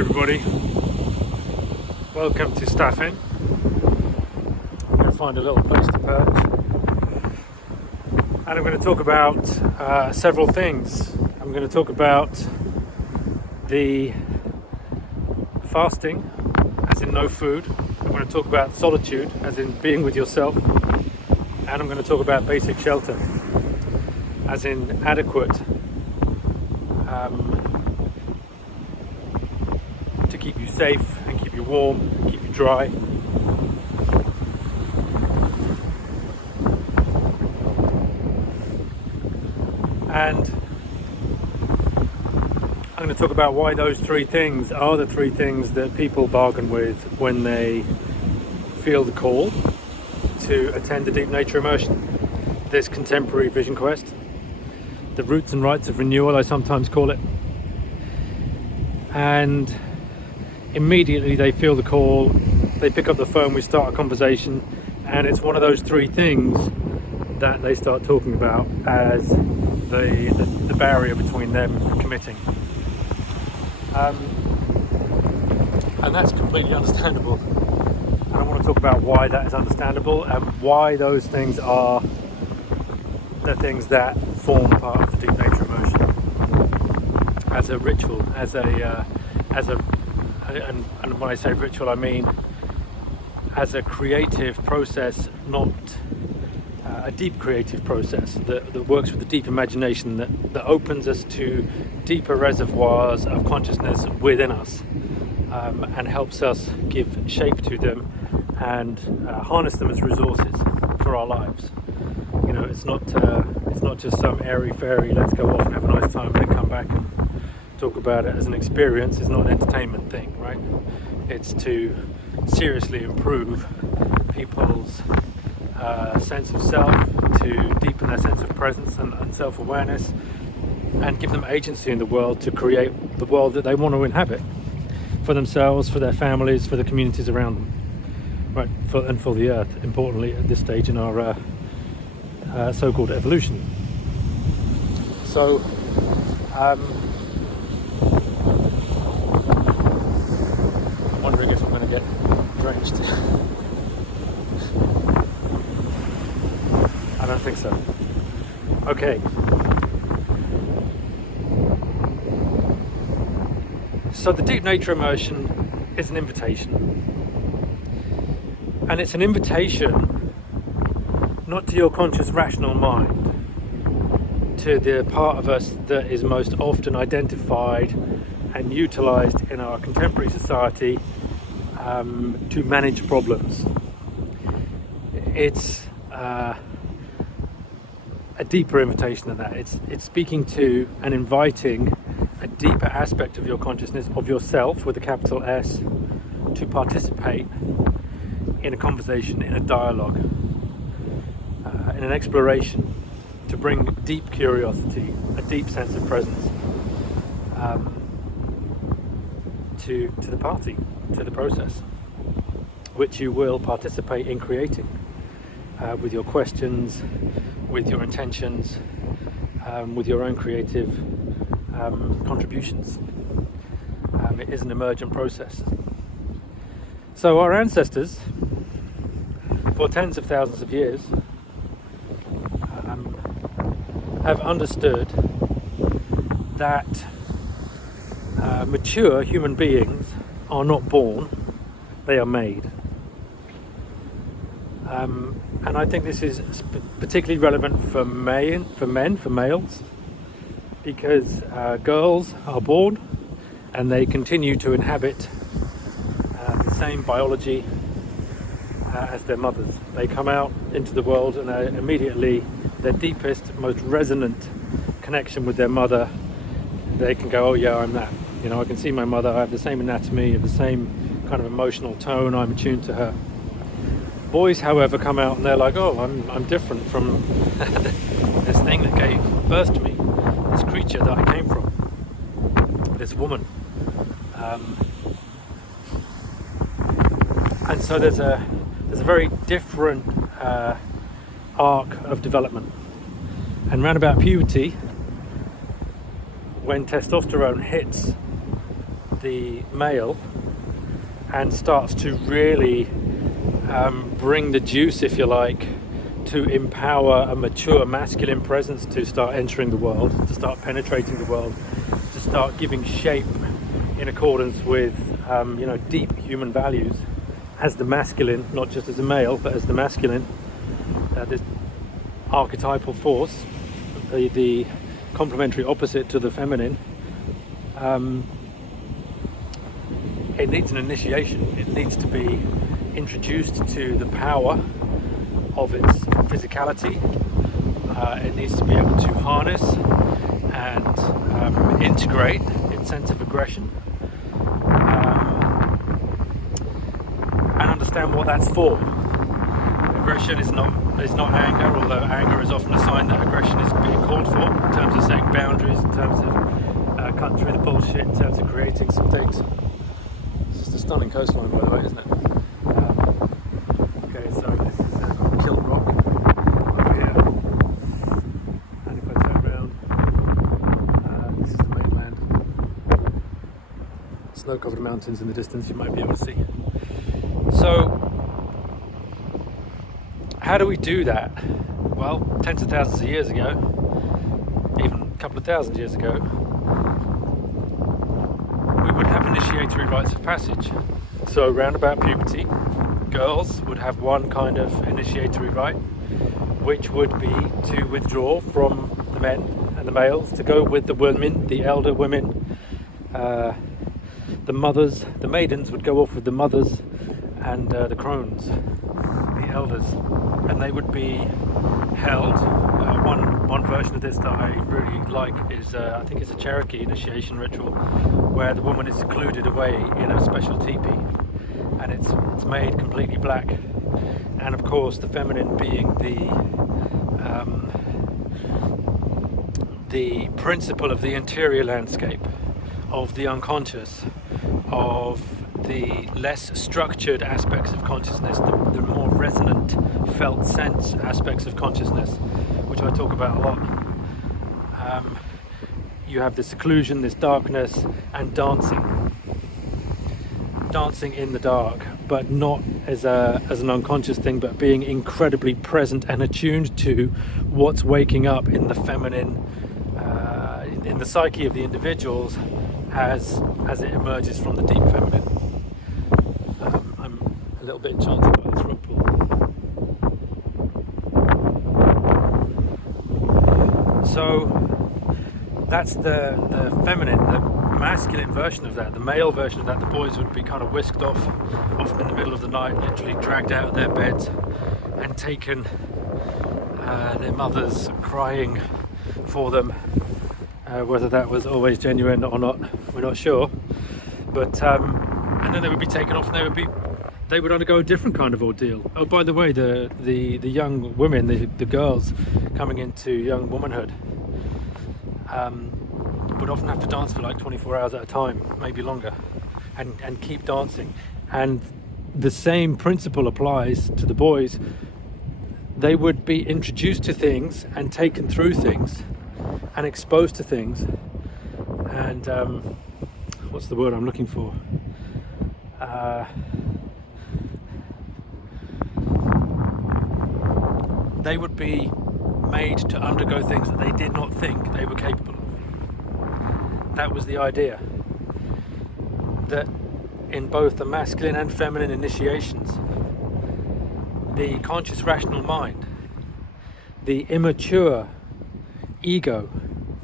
everybody, welcome to Staffing. I'm going to find a little place to perch and I'm going to talk about several things. I'm going to talk about the fasting, as in no food. I'm going to talk about solitude, as in being with yourself, and I'm going to talk about basic shelter, as in adequate to keep you safe and keep you warm and keep you dry. And I'm going to talk about why those three things are the three things that people bargain with when they feel the call to attend the Deep Nature Immersion, this contemporary vision quest, the roots and rites of renewal, I sometimes call it. And immediately they feel the call, they pick up the phone, we start a conversation, and it's one of those three things that they start talking about as the barrier between them committing. And that's completely understandable. And I want to talk about why that is understandable and why those things are the things that form part of the Deep Nature Immersion as a ritual, and when I say ritual, I mean as a creative process, not a deep creative process that works with a deep imagination that opens us to deeper reservoirs of consciousness within us, and helps us give shape to them and harness them as resources for our lives. You know, it's not just some airy fairy, let's go off and have a nice time and then come back and talk about it as an experience. It's not an entertainment thing, right? It's to seriously improve people's sense of self, to deepen their sense of presence and self-awareness, and give them agency in the world to create the world that they want to inhabit for themselves, for their families, for the communities around them, right? And for the earth, importantly, at this stage in our so-called evolution. So I'm wondering if I'm going to get drenched. I don't think so. Okay. So the Deep Nature Immersion is an invitation. And it's an invitation not to your conscious rational mind, to the part of us that is most often identified and utilized in our contemporary society to manage problems. It's a deeper invitation than that. It's speaking to and inviting a deeper aspect of your consciousness, of yourself with a capital S, to participate in a conversation, in a dialogue, in an exploration, to bring deep curiosity, a deep sense of presence to the party, to the process, which you will participate in creating with your questions, with your intentions, with your own creative contributions. It is an emergent process. So our ancestors, for tens of thousands of years, have understood that mature human beings are not born, they are made. And I think this is particularly relevant for males, because girls are born and they continue to inhabit the same biology as their mothers. They come out into the world and they're immediately their deepest, most resonant connection with their mother. They can go, oh yeah, I'm that. You know, I can see my mother, I have the same anatomy, the same kind of emotional tone, I'm attuned to her. Boys, however, come out and they're like, oh, I'm different from this thing that gave birth to me, this creature that I came from, this woman. And so there's a very different arc of development. And round about puberty, when testosterone hits the male and starts to really bring the juice, if you like, to empower a mature masculine presence to start entering the world, to start penetrating the world, to start giving shape in accordance with deep human values as the masculine, not just as a male, but as the masculine, this archetypal force, the complementary opposite to the feminine. It needs an initiation. It needs to be introduced to the power of its physicality. It needs to be able to harness and integrate its sense of aggression, and understand what that's for. Aggression is not anger, although anger is often a sign that aggression is being called for in terms of setting boundaries, in terms of cutting through the bullshit, in terms of creating some things. It's just a stunning coastline, by the way, isn't it? Okay, so this is Kilt Rock over here, and if I turn around, this is the mainland. Snow-covered mountains in the distance, you might be able to see. So, how do we do that? Well, tens of thousands of years ago, even a couple of thousand years ago, we would have initiatory rites of passage. So round about puberty, girls would have one kind of initiatory rite, which would be to withdraw from the men and the males, to go with the women, the elder women, the mothers. The maidens would go off with the mothers and the crones, the elders, and they would be held. One version of this that I really like is I think it's a Cherokee initiation ritual, where the woman is secluded away in a special teepee, and it's made completely black, and of course the feminine being the principle of the interior landscape, of the unconscious, of the less structured aspects of consciousness, the more resonant felt sense aspects of consciousness, which I talk about a lot. You have this seclusion, this darkness, and dancing in the dark, but not as an unconscious thing, but being incredibly present and attuned to what's waking up in the feminine, in the psyche of the individuals as it emerges from the deep feminine. I'm a little bit enchanted by this rock pool. So that's the feminine, the masculine version of that. The male version of that, the boys would be kind of whisked off, often in the middle of the night, literally dragged out of their beds and taken, their mothers crying for them. Whether that was always genuine or not, we're not sure. But and then they would be taken off, and they would undergo a different kind of ordeal. Oh, by the way, the young women, the girls coming into young womanhood, would often have to dance for like 24 hours at a time, maybe longer, and keep dancing. And the same principle applies to the boys. They would be introduced to things and taken through things and exposed to things, and what's the word I'm looking for? They would be made to undergo things that they did not think they were capable of. That was the idea. That in both the masculine and feminine initiations, the conscious rational mind, the immature ego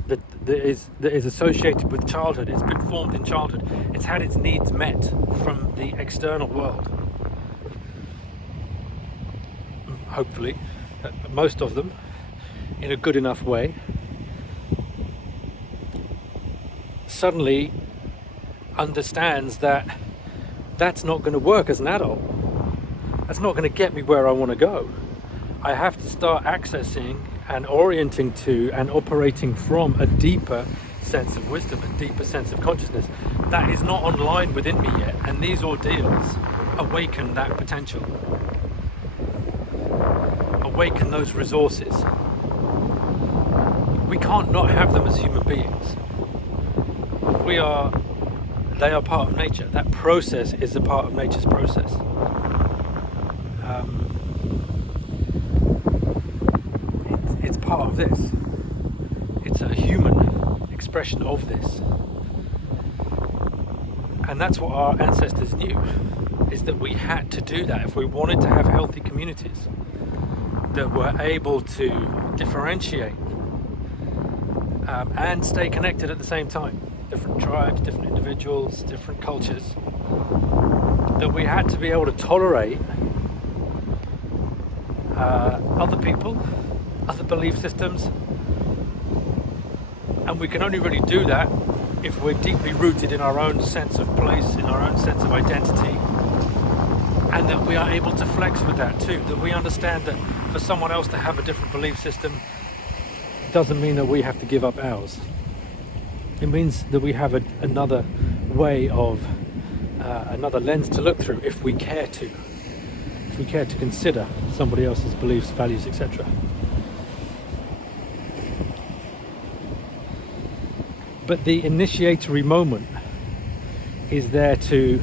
that is associated with childhood, it's been formed in childhood, it's had its needs met from the external world. Hopefully, most of them in a good enough way, suddenly understands that that's not going to work as an adult. That's not going to get me where I want to go. I have to start accessing and orienting to and operating from a deeper sense of wisdom, a deeper sense of consciousness that is not online within me yet, and these ordeals awaken that potential, awaken those resources. We can't not have them as human beings. We are They are part of nature. That process is a part of nature's process. It's part of this. It's a human expression of this. And that's what our ancestors knew, is that we had to do that if we wanted to have healthy communities that were able to differentiate and stay connected at the same time. Different tribes, different individuals, different cultures. That we had to be able to tolerate other people, other belief systems. And we can only really do that if we're deeply rooted in our own sense of place, in our own sense of identity, and that we are able to flex with that too, that we understand that for someone else to have a different belief system doesn't mean that we have to give up ours. It means that we have another way of, another lens to look through if we care to consider somebody else's beliefs, values, etc. But the initiatory moment is there to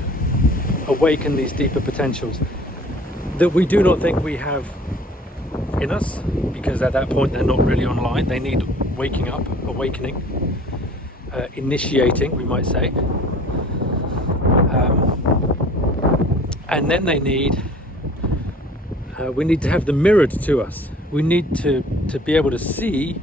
awaken these deeper potentials that we do not think we have in us, because at that point they're not really online. They need waking up, awakening, initiating, we might say. And then they need, we need to have them mirrored to us. We need to be able to see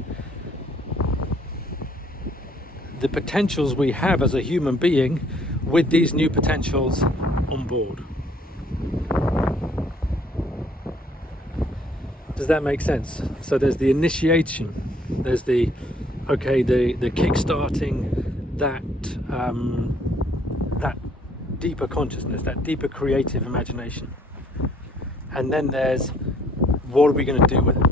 the potentials we have as a human being with these new potentials on board. Does that make sense? So there's the initiation, there's the kick-starting that deeper consciousness, that deeper creative imagination. And then there's, what are we going to do with it?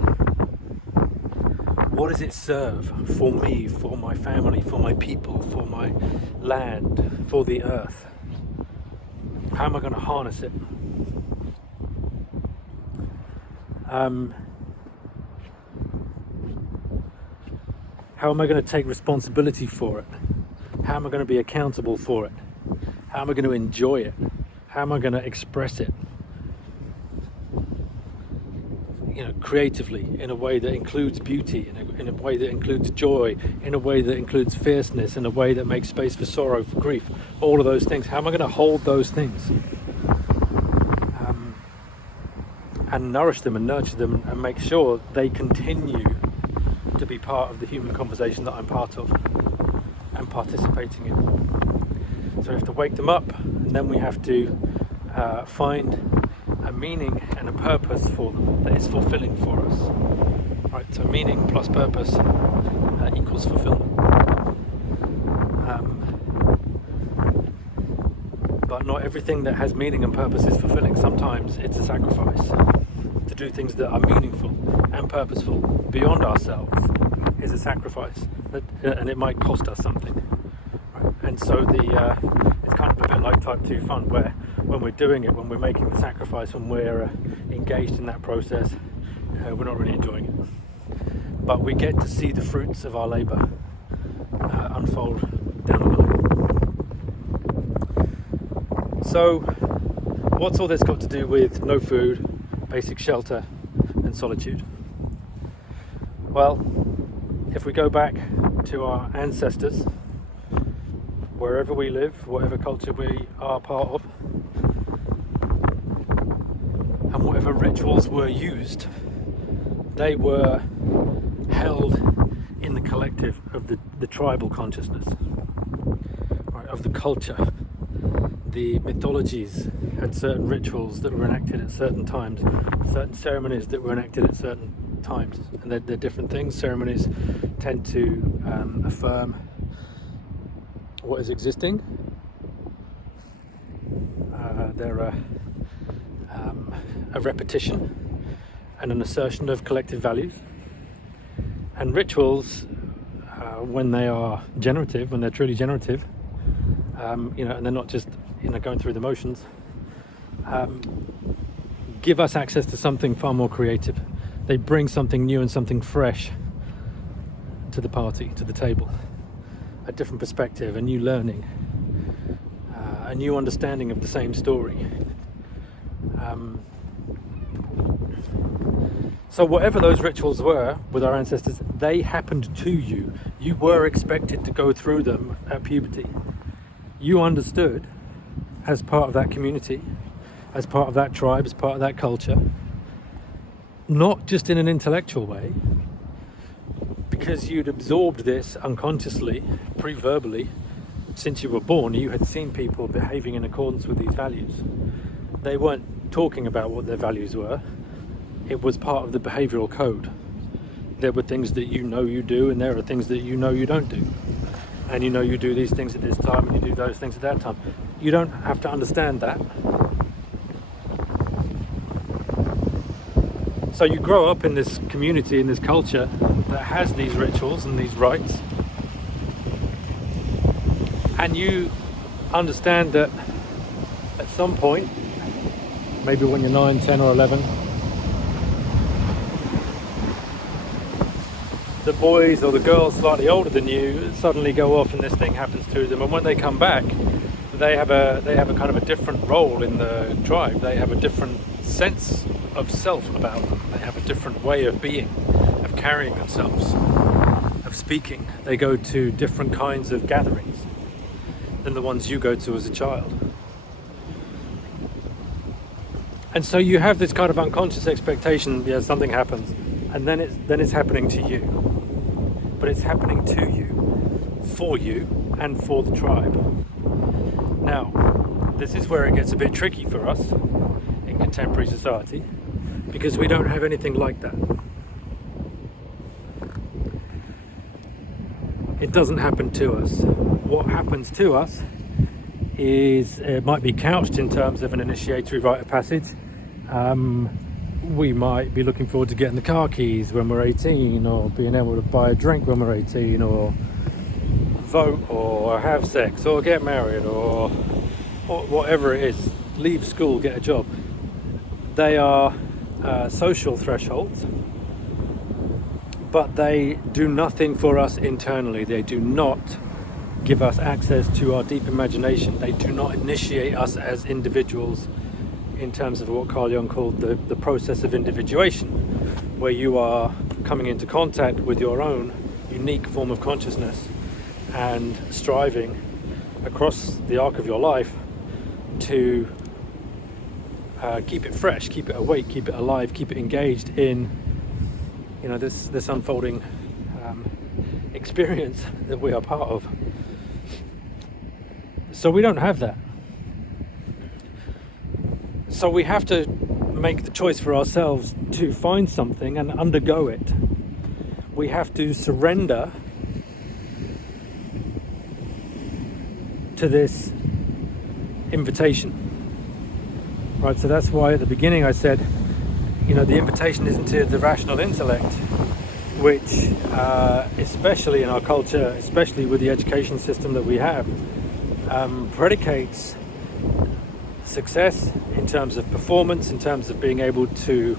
What does it serve for me, for my family, for my people, for my land, for the earth? How am I going to harness it? How am I going to take responsibility for it? How am I going to be accountable for it? How am I going to enjoy it? How am I going to express it? Creatively, in a way that includes beauty, in a way that includes joy, in a way that includes fierceness, in a way that makes space for sorrow, for grief, all of those things. How am I going to hold those things and nourish them and nurture them and make sure they continue to be part of the human conversation that I'm part of and participating in? So we have to wake them up, and then we have to find a meaning and a purpose for them that is fulfilling for us. Right, so meaning plus purpose equals fulfillment. But not everything that has meaning and purpose is fulfilling. Sometimes it's a sacrifice. To do things that are meaningful and purposeful beyond ourselves is a sacrifice, and it might cost us something. Right? And so it's kind of a bit like type 2 fun, where when we're doing it, when we're making the sacrifice, when we're engaged in that process, we're not really enjoying it. But we get to see the fruits of our labour unfold down the line. So, what's all this got to do with no food, basic shelter, and solitude? Well, if we go back to our ancestors, wherever we live, whatever culture we are part of, and whatever rituals were used, they were held in the collective of the tribal consciousness, right, of the culture. The mythologies had certain rituals that were enacted at certain times, certain ceremonies that were enacted at certain times, and they're different things. Ceremonies tend to affirm what is existing. They're a repetition and an assertion of collective values. And rituals, when they are generative, when they're truly generative, and they're not just going through the motions, give us access to something far more creative. They bring something new and something fresh to the party, to the table, a different perspective, a new learning, a new understanding of the same story. So whatever those rituals were with our ancestors, they happened to you. You were expected to go through them at puberty. You understood as part of that community, as part of that tribe, as part of that culture, not just in an intellectual way, because you'd absorbed this unconsciously, pre-verbally, since you were born. You had seen people behaving in accordance with these values. They weren't talking about what their values were. It was part of the behavioral code. There were things that you know you do, and there are things that you know you don't do. And you know you do these things at this time, and you do those things at that time. You don't have to understand that. So you grow up in this community, in this culture that has these rituals and these rites, and you understand that at some point, maybe when you're 9, 10 or 11, the boys or the girls slightly older than you suddenly go off and this thing happens to them, and when they come back, they have a kind of a different role in the tribe. They have a different sense of self about them. They have a different way of being, of carrying themselves, of speaking. They go to different kinds of gatherings than the ones you go to as a child. And so you have this kind of unconscious expectation, yeah, something happens, and then it's happening to you. But it's happening to you, for you, and for the tribe. Now, this is where it gets a bit tricky for us in contemporary society, because we don't have anything like that. It doesn't happen to us. What happens to us is, it might be couched in terms of an initiatory rite of passage. We might be looking forward to getting the car keys when we're 18, or being able to buy a drink when we're 18, or vote, or have sex, or get married, or whatever it is, leave school, get a job. They are social thresholds, but they do nothing for us internally. They do not give us access to our deep imagination. They do not initiate us as individuals in terms of what Carl Jung called the process of individuation, where you are coming into contact with your own unique form of consciousness and striving across the arc of your life to keep it fresh, keep it awake, keep it alive, keep it engaged in, you know, this unfolding experience that we are part of. So we don't have that. So we have to make the choice for ourselves to find something and undergo it. We have to surrender to this invitation. Right, so that's why at the beginning I said, you know, the invitation isn't to the rational intellect, which especially in our culture, especially with the education system that we have, predicates success in terms of performance, in terms of being able to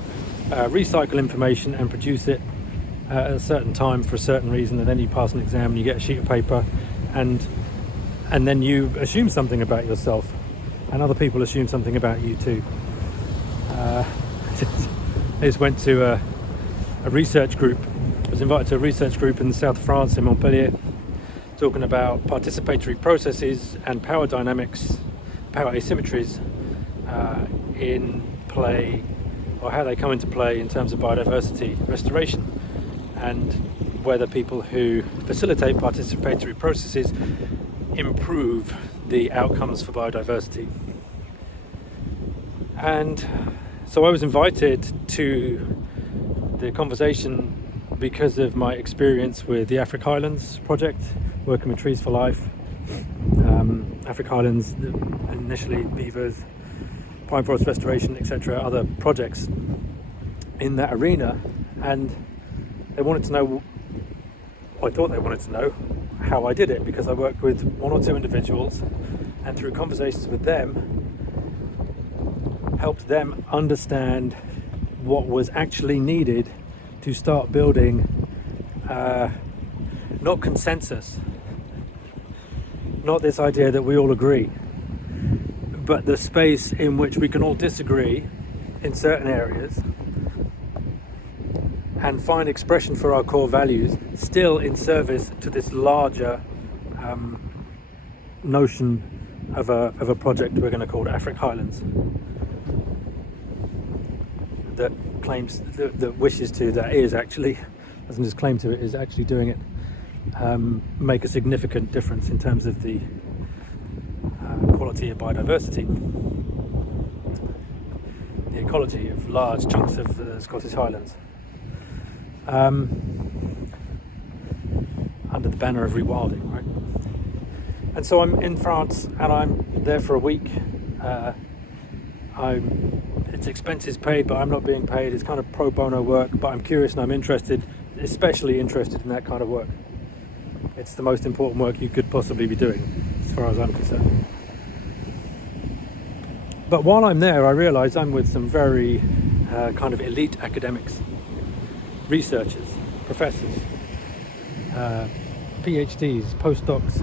recycle information and produce it at a certain time for a certain reason, and then you pass an exam and you get a sheet of paper, and then you assume something about yourself, and other people assume something about you too. I just went to a research group. I was invited to a research group in the south of France, in Montpellier, talking about participatory processes and power dynamics, power asymmetries in play, or how they come into play in terms of biodiversity restoration, and whether people who facilitate participatory processes improve the outcomes for biodiversity. And so I was invited to the conversation because of my experience with the Africa Highlands project, working with Trees for Life. Africa Highlands, initially beavers, pine forest restoration, etc., other projects in that arena, and they wanted to know, I thought they wanted to know how I did it, because I worked with one or two individuals, and through conversations with them helped them understand what was actually needed to start building not consensus, not this idea that we all agree, but the space in which we can all disagree in certain areas and find expression for our core values, still in service to this larger notion of a project we're going to call Afric Highlands, that claims, that wishes to, that is actually, doesn't just claim to, it is actually doing it, make a significant difference in terms of the quality of biodiversity, the ecology of large chunks of the Scottish Highlands, under the banner of rewilding, right? And so I'm in France and I'm there for a week. It's expenses paid, but I'm not being paid. It's kind of pro bono work, but I'm curious and I'm interested, especially interested in that kind of work. It's the most important work you could possibly be doing, as far as I'm concerned. But while I'm there, I realise I'm with some very kind of elite academics, researchers, professors, PhDs, postdocs.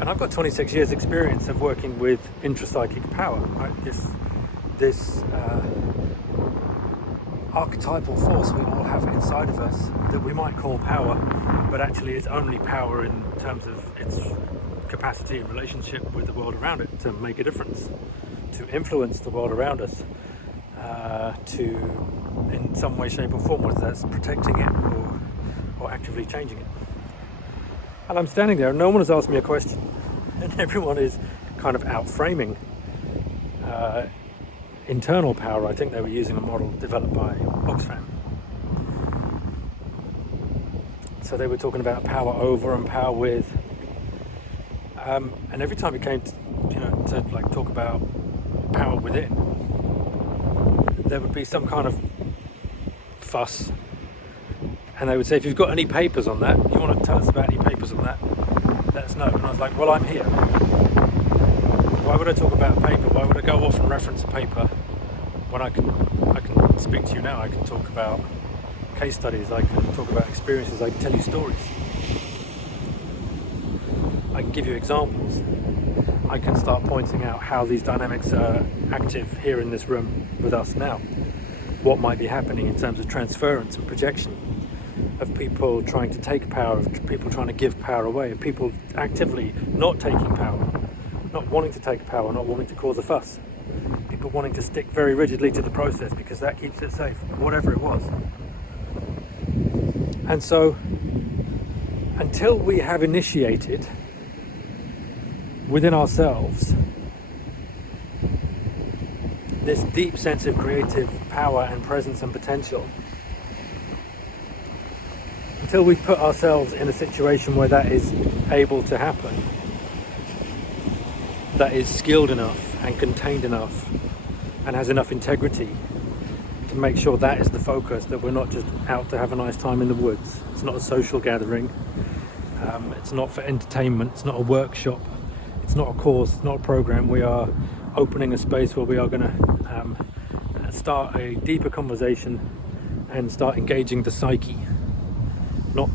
And I've got 26 years experience of working with intrapsychic power, right? This archetypal force we all have inside of us that we might call power, but actually it's only power in terms of its capacity in relationship with the world around it to make a difference, to influence the world around us, to, in some way, shape or form, whether that's protecting it or actively changing it. And I'm standing there and no one has asked me a question, and everyone is kind of out-framing internal power. I think they were using a model developed by Oxfam. So they were talking about power over and power with, and every time it came to like talk about power within, there would be some kind of fuss, and they would say, if you've got any papers on that, you want to tell us about any papers on that, let us know. And I was like, well, I'm here. Why would I talk about a paper? Why would I go off and reference a paper when I can speak to you now? I can talk about case studies, I can talk about experiences, I can tell you stories, I can give you examples, I can start pointing out how these dynamics are active here in this room with us now, what might be happening in terms of transference and projection, of people trying to take power, of people trying to give power away, of people actively not taking power, not wanting to take power, not wanting to cause a fuss, people wanting to stick very rigidly to the process because that keeps it safe, whatever it was. And so, until we have initiated within ourselves this deep sense of creative power and presence and potential, until we've put ourselves in a situation where that is able to happen, that is skilled enough and contained enough and has enough integrity to make sure that is the focus, that we're not just out to have a nice time in the woods. It's not a social gathering, it's not for entertainment, it's not a workshop, it's not a course, it's not a program. We are opening a space where we are going to start a deeper conversation and start engaging the psyche. Not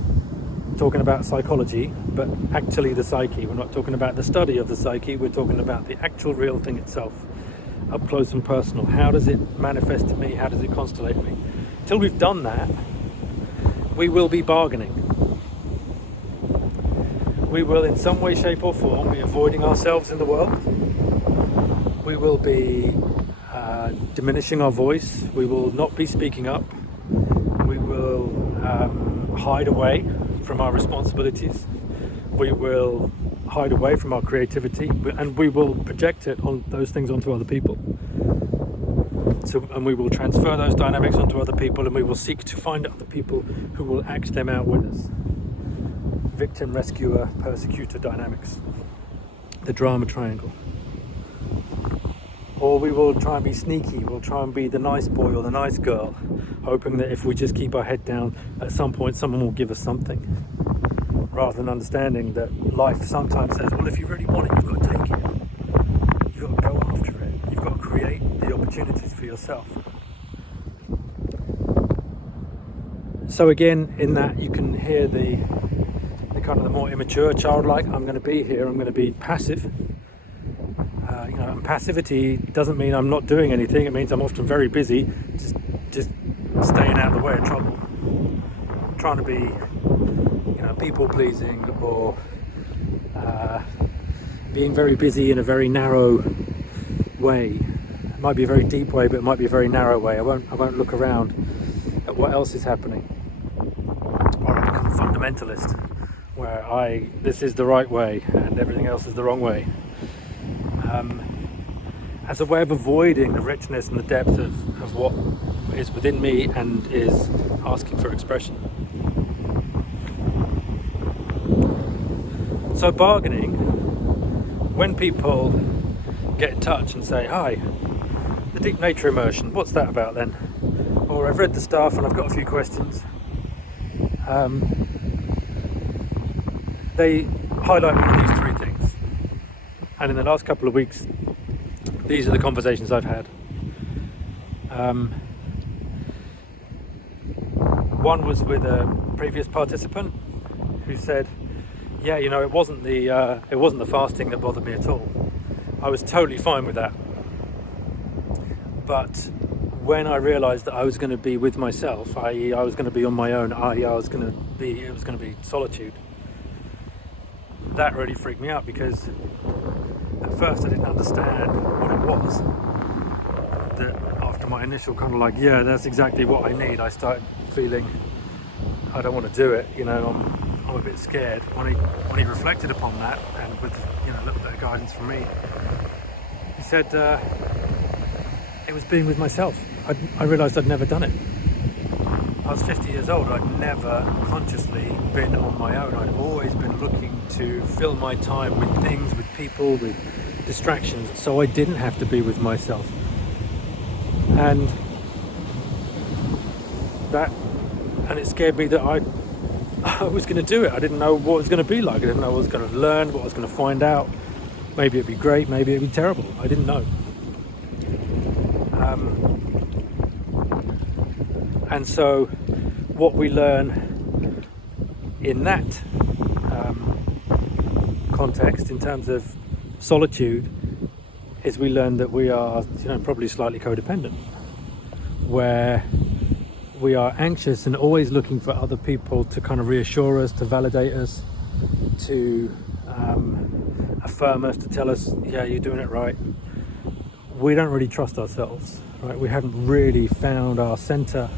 talking about psychology, but actually the psyche. We're not talking about the study of the psyche, we're talking about the actual real thing itself, up close and personal. How does it manifest to me? How does it constellate me? Till we've done that, we will be bargaining. We will, in some way, shape or form, be avoiding ourselves in the world. We will be diminishing our voice. We will not be speaking up. We will hide away from our responsibilities. We will hide away from our creativity, and we will project it on those things onto other people. And we will transfer those dynamics onto other people, and we will seek to find other people who will act them out with us. Victim, rescuer, persecutor dynamics, the drama triangle. Or we will try and be sneaky, we'll try and be the nice boy or the nice girl, hoping that if we just keep our head down, at some point someone will give us something, rather than understanding that life sometimes says, well, if you really want it, you've got to take it, you've got to go after it, you've got to create the opportunities for yourself. So again, in that you can hear the kind of the more immature childlike, I'm going to be here, I'm going to be passive, And passivity doesn't mean I'm not doing anything. It means I'm often very busy, just staying out of the way of trouble, trying to be, people pleasing, or being very busy in a very narrow way. It might be a very deep way, but it might be a very narrow way. I won't look around at what else is happening. Or I become a fundamentalist, where this is the right way and everything else is the wrong way. As a way of avoiding the richness and the depth of what is within me and is asking for expression. So bargaining, when people get in touch and say, hi, the Deep Nature Immersion, what's that about then? Or I've read the stuff and I've got a few questions. They highlight one of these three things. And in the last couple of weeks, these are the conversations I've had. One was with a previous participant who said, yeah, it wasn't the fasting that bothered me at all. I was totally fine with that. But when I realised that I was going to be with myself, i.e. I was going to be on my own, i.e. it was going to be solitude, that really freaked me out, because at first I didn't understand what it was. That after my initial kind of like, yeah, that's exactly what I need, I started feeling I don't want to do it. I'm a bit scared. When he reflected upon that, and with a little bit of guidance from me, he said it was being with myself. I realised I'd never done it. I was 50 years old. I'd never consciously been on my own. I'd always been looking to fill my time with things, with people, with distractions, so I didn't have to be with myself. And it scared me that I was going to do it. I didn't know what it was going to be like. I didn't know what I was going to learn, what I was going to find out. Maybe it'd be great, maybe it'd be terrible. I didn't know. And so what we learn in that context, in terms of solitude, is we learn that we are probably slightly codependent, where we are anxious and always looking for other people to kind of reassure us, to validate us, to affirm us, to tell us, yeah, you're doing it right. We don't really trust ourselves, right? We haven't really found our center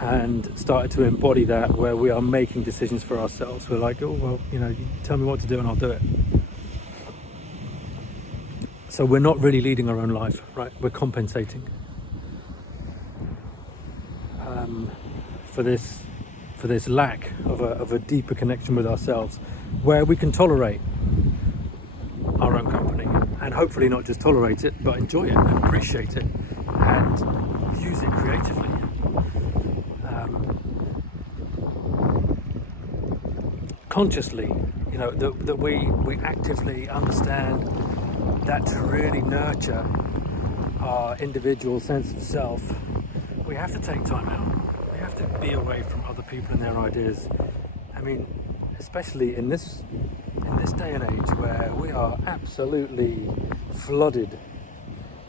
and started to embody that, where we are making decisions for ourselves. We're like, oh, well, you tell me what to do and I'll do it. So we're not really leading our own life, right? We're compensating for this lack of a deeper connection with ourselves, where we can tolerate our own company, and hopefully not just tolerate it, but enjoy it and appreciate it and use it creatively. Consciously, that we actively understand that to really nurture our individual sense of self, we have to take time out. We have to be away from other people and their ideas. I mean, especially in this day and age, where we are absolutely flooded,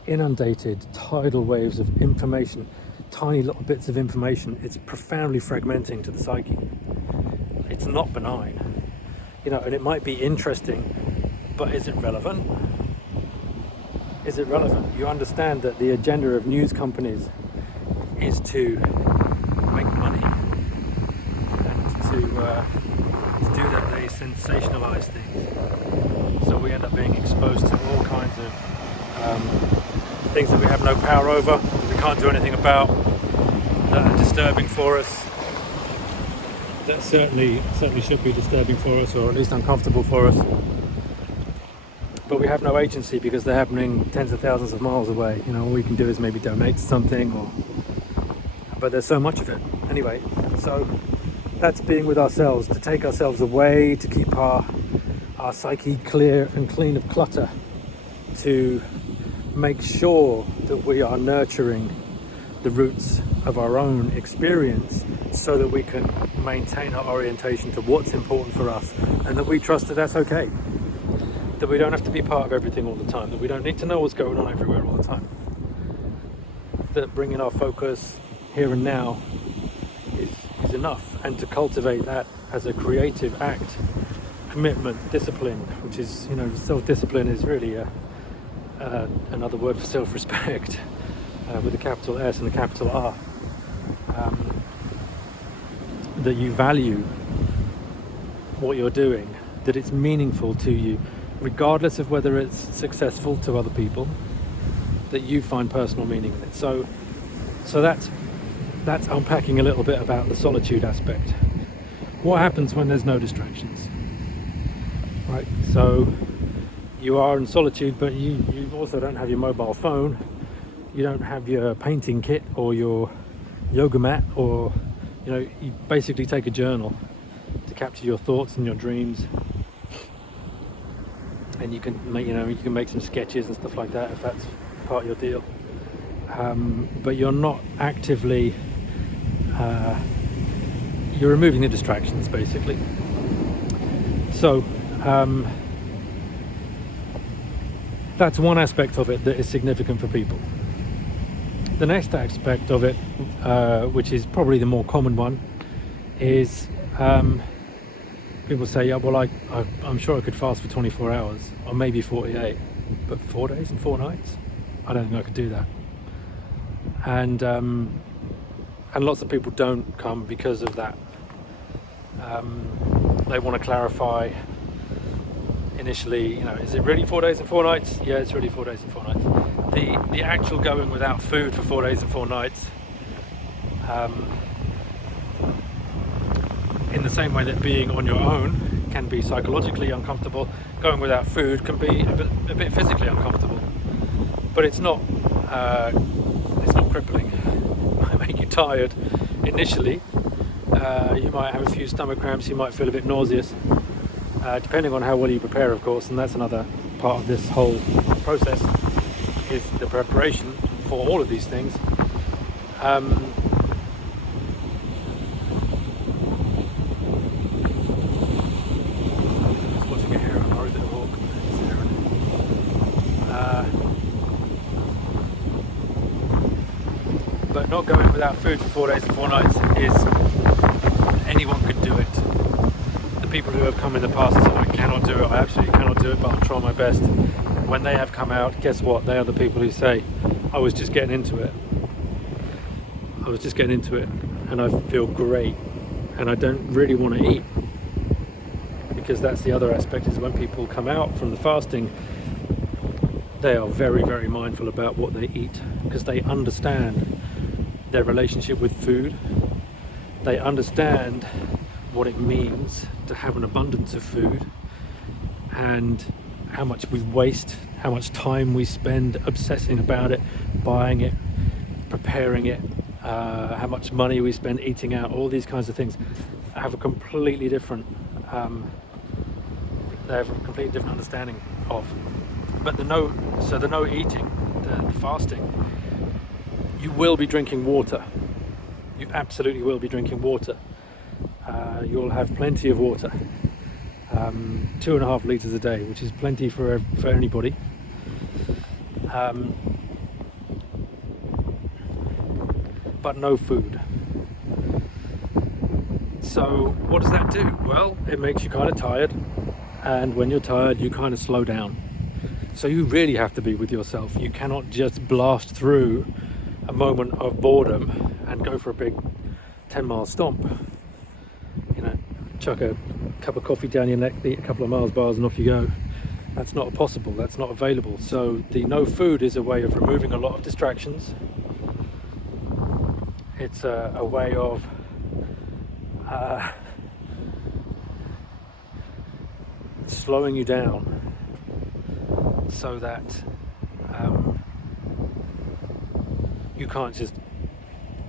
inundated, tidal waves of information, tiny little bits of information. It's profoundly fragmenting to the psyche. It's not benign, and it might be interesting, but is it relevant? Is it relevant? You understand that the agenda of news companies is to make money, and to do that they sensationalize things. So we end up being exposed to all kinds of things that we have no power over, that we can't do anything about, that are disturbing for us. That certainly should be disturbing for us, or at least uncomfortable for us. But we have no agency because they're happening tens of thousands of miles away. All we can do is maybe donate to something, but there's so much of it. Anyway, so that's being with ourselves, to take ourselves away, to keep our psyche clear and clean of clutter, to make sure that we are nurturing the roots of our own experience, so that we can maintain our orientation to what's important for us, and that we trust that that's okay. that we don't have to be part of everything all the time, that we don't need to know what's going on everywhere all the time, that bringing our focus here and now is enough, and to cultivate that as a creative act, commitment, discipline, which is, self-discipline is really another word for self-respect, with a capital S and a capital R, that you value what you're doing, that it's meaningful to you, regardless of whether it's successful to other people, that you find personal meaning in it. So that's unpacking a little bit about the solitude aspect. What happens when there's no distractions? Right, so you are in solitude, but you also don't have your mobile phone, you don't have your painting kit or your yoga mat, or you basically take a journal to capture your thoughts and your dreams, and you can make some sketches and stuff like that if that's part of your deal, but you're not actively you're removing the distractions basically. So that's one aspect of it that is significant for people. The next aspect of it, which is probably the more common one, is people say, yeah, well, I'm sure I could fast for 24 hours, or maybe 48, but 4 days and 4 nights? I don't think I could do that. And lots of people don't come because of that. They want to clarify initially, is it really 4 days and 4 nights? Yeah, it's really 4 days and 4 nights. The actual going without food for 4 days and 4 nights, in the same way that being on your own can be psychologically uncomfortable, going without food can be a bit physically uncomfortable. But it's not crippling. It might make you tired initially. You might have a few stomach cramps, you might feel a bit nauseous, depending on how well you prepare, of course, and that's another part of this whole process, is the preparation for all of these things. Just watching a heron or a little hawk. But not going without food for 4 days and 4 nights is, anyone could do it. The people who have come in the past and said, I cannot do it, I absolutely cannot do it, but I'll try my best. When they have come out, guess what? They are the people who say, I was just getting into it. I was just getting into it and I feel great and I don't really want to eat. Because that's the other aspect, is when people come out from the fasting, they are very, very mindful about what they eat, because they understand their relationship with food. They understand what it means to have an abundance of food, and how much we waste, how much time we spend obsessing about it, buying it, preparing it, how much money we spend eating out. All these kinds of things have a completely different understanding of. But the no eating, the fasting, you will be drinking water. You absolutely will be drinking water. You'll have plenty of water, 2.5 litres a day, which is plenty for anybody. But no food. So what does that do? Well, it makes you kind of tired, and when you're tired, you kind of slow down. So you really have to be with yourself. You cannot just blast through a moment of boredom and go for a big 10-mile stomp. Chuck a cup of coffee down your neck, eat a couple of Mars bars and off you go. That's not possible, that's not available. So the no food is a way of removing a lot of distractions. It's a way of slowing you down, so that you can't just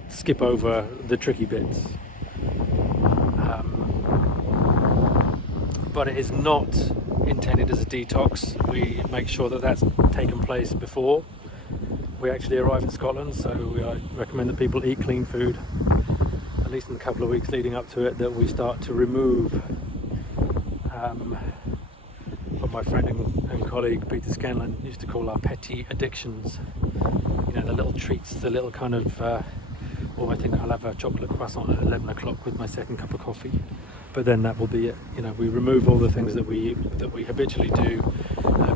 skip over the tricky bits. But it is not intended as a detox. We make sure that that's taken place before we actually arrive in Scotland, so I recommend that people eat clean food, at least in the couple of weeks leading up to it, that we start to remove what my friend and colleague Peter Scanlon used to call our petty addictions. You know, the little treats, the little kind of, I think I'll have a chocolate croissant at 11 o'clock with my second cup of coffee. But then that will be it. You know, we remove all the things that we habitually do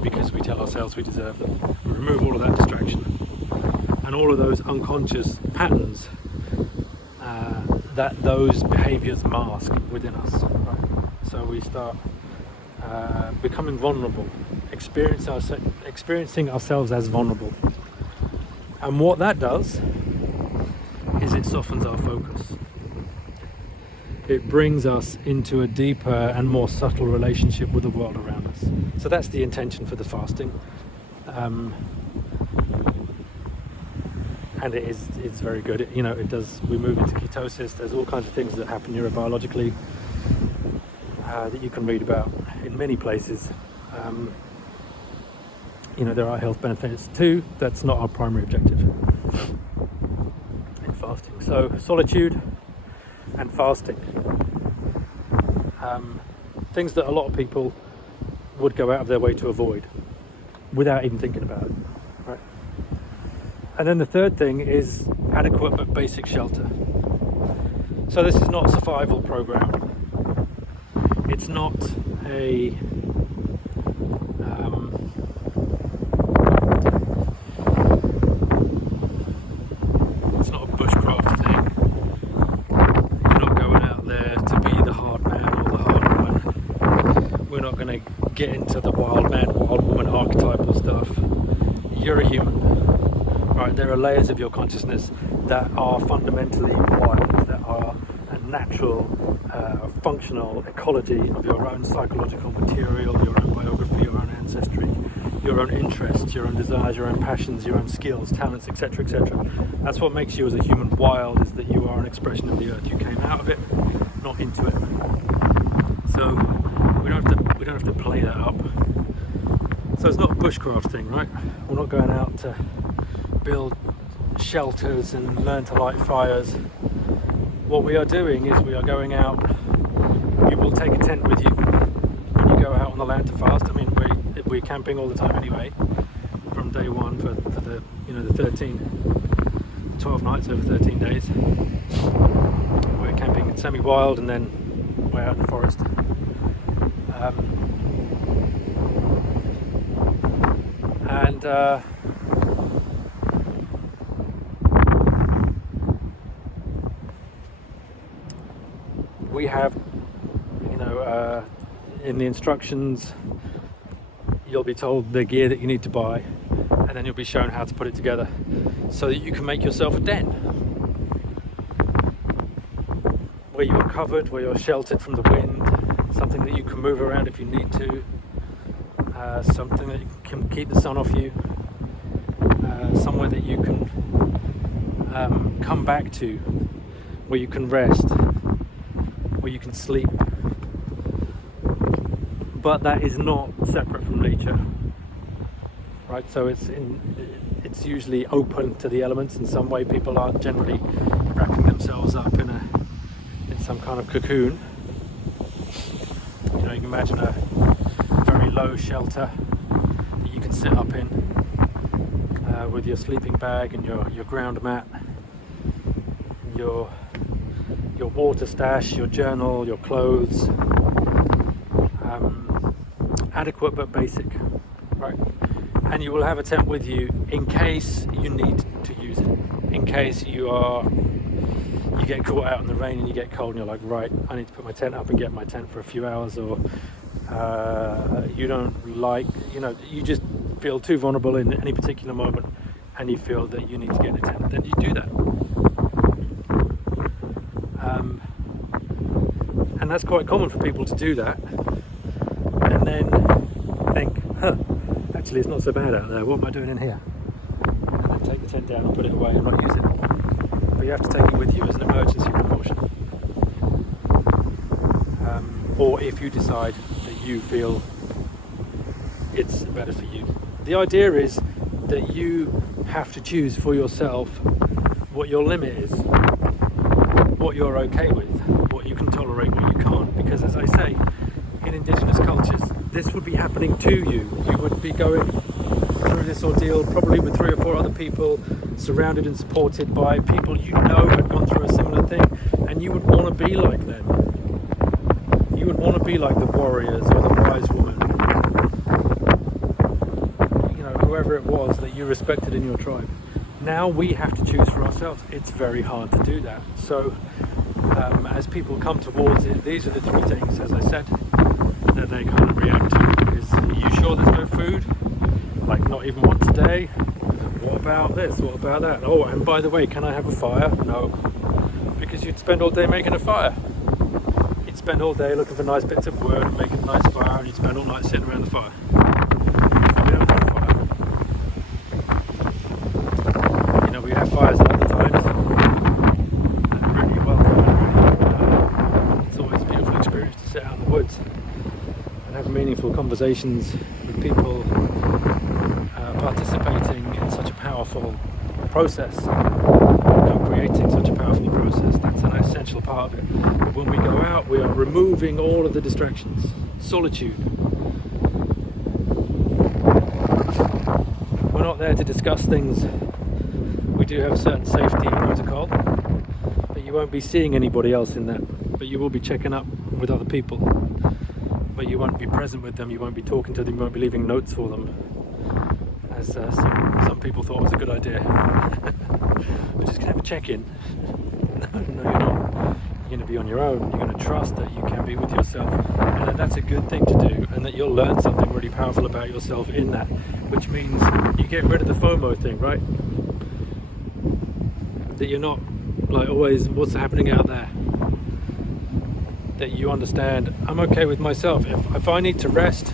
because we tell ourselves we deserve them. We remove all of that distraction and all of those unconscious patterns that those behaviours mask within us. Right? So we start becoming vulnerable, experiencing ourselves as vulnerable. And what that does is it softens our focus. It brings us into a deeper and more subtle relationship with the world around us. So that's the intention for the fasting. And it's very good. It does, we move into ketosis. There's all kinds of things that happen neurobiologically that you can read about in many places. There are health benefits too. That's not our primary objective in fasting. So solitude and fasting, things that a lot of people would go out of their way to avoid without even thinking about it, right? And then the third thing is adequate but basic shelter. So this is not a survival program. It's not a bushcraft thing. You're not going out there to be the hard man or the hard woman. We're not going to get into the wild man, wild woman archetypal stuff. You're a human, right? There are layers of your consciousness that are fundamentally wild, that are a natural, functional ecology of your own psychological material, your own biography, your own ancestry, your own interests, your own desires, your own passions, your own skills, talents, etc., etc. That's what makes you as a human wild, is that you are an expression of the earth. You came out of it, not into it. So we don't have to play that up. So it's not a bushcraft thing, right? We're not going out to build shelters and learn to light fires. What we are doing is we are going out. You will take a tent with you when you go out on the land to fast. I mean, we're camping all the time anyway, from day one for the 12 nights over 13 days. We're camping semi-wild and then we're out in the forest. We have, in the instructions, you'll be told the gear that you need to buy, and then you'll be shown how to put it together so that you can make yourself a den where you're covered, where you're sheltered from the wind, something that you can move around if you need to, something that can keep the sun off you, somewhere that you can come back to, where you can rest, where you can sleep. But that is not separate from nature, right? So it's usually open to the elements in some way. People are generally wrapping themselves up in some kind of cocoon. You can imagine a very low shelter that you can sit up in with your sleeping bag and your ground mat, your water stash, your journal, your clothes. Adequate but basic, right? And you will have a tent with you in case you need to use it. In case you get caught out in the rain and you get cold and you're like, right, I need to put my tent up and get my tent for a few hours, or you don't like, you just feel too vulnerable in any particular moment and you feel that you need to get a tent, then you do that. And that's quite common for people to do that. And then think, actually it's not so bad out there, what am I doing in here? And then take the tent down and put it away and not use it. But you have to take it with you as an emergency precaution. Or if you decide that you feel it's better for you. The idea is that you have to choose for yourself what your limit is, what you're okay with, what you can tolerate, what you can't. Because as I say, in indigenous cultures, this would be happening to you. You would be going through this ordeal probably with 3 or 4 other people, surrounded and supported by people you know had gone through a similar thing, and you would want to be like them. You would want to be like the warriors or the wise woman, whoever it was that you respected in your tribe. Now we have to choose for ourselves. It's very hard to do that. So as people come towards it, these are the 3 things, as I said, that they kind of react to. Is, are you sure there's no food? Like, not even once a day? What about this? What about that? Oh, and by the way, can I have a fire? No. Because you'd spend all day making a fire. You'd spend all day looking for nice bits of wood and making a nice fire, and you'd spend all night sitting around the fire. So we don't have a fire. We have fires at other times. And really welcome. It's always a beautiful experience to sit out in the woods and have meaningful conversations with people participating in such a powerful process, creating such a powerful process. That's an essential part of it. But when we go out, we are removing all of the distractions. Solitude. We're not there to discuss things. We do have a certain safety protocol, but you won't be seeing anybody else in that. But you will be checking up with other people. But you won't be present with them, you won't be talking to them, you won't be leaving notes for them. As some people thought was a good idea. We're just going to have a check-in. No, you're not. You're going to be on your own. You're going to trust that you can be with yourself, and that that's a good thing to do, and that you'll learn something really powerful about yourself in that, which means you get rid of the FOMO thing, right? That you're not like always, what's happening out there? That you understand, I'm okay with myself. If I need to rest,